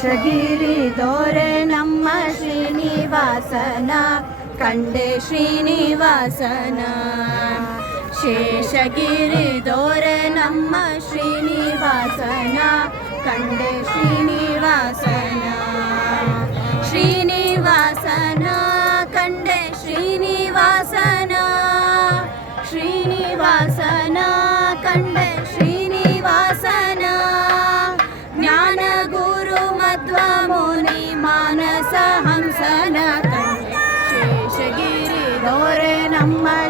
ಶೇಷಗಿರಿ ದೋರೆ ನಮ್ಮ ಶ್ರೀನಿವಾಸನ ಕಂಡೆ ಶ್ರೀನಿವಾಸನ. ಶೇಷಗಿರಿ ದೋರೆ ನಮ್ಮ ಶ್ರೀನಿವಾಸನ ಕಂಡೆ ಶ್ರೀನಿವಾಸನ.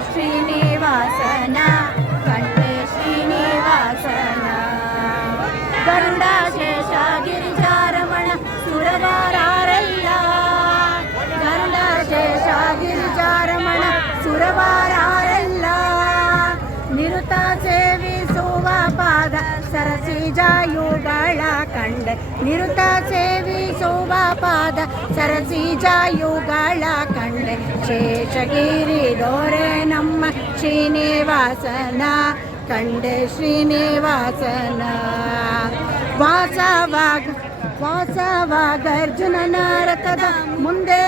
ice cream. ನಿರುತ ಸೇವಿಸುವ ಪಾದ ಸರಸಿಜಾಯುಗಳ ಕಂಡೆ ಶೇಷಗಿರಿ ದೋರೆ ನಮ್ಮ ಶ್ರೀನಿವಾಸನ ಕಂಡೆ ಶ್ರೀನಿವಾಸನ. ವಾಸವಾಗ ವಾಸವಾಗ ಅರ್ಜುನನ ರಥದ ಮುಂದೆ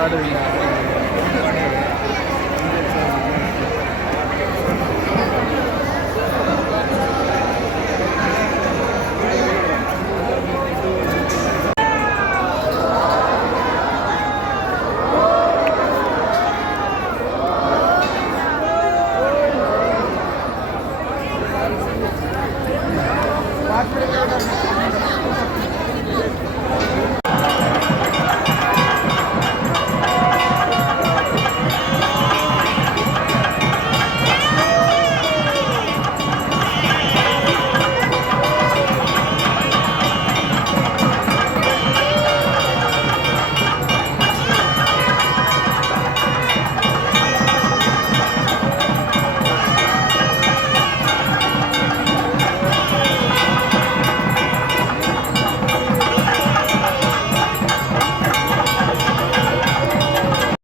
brother in that.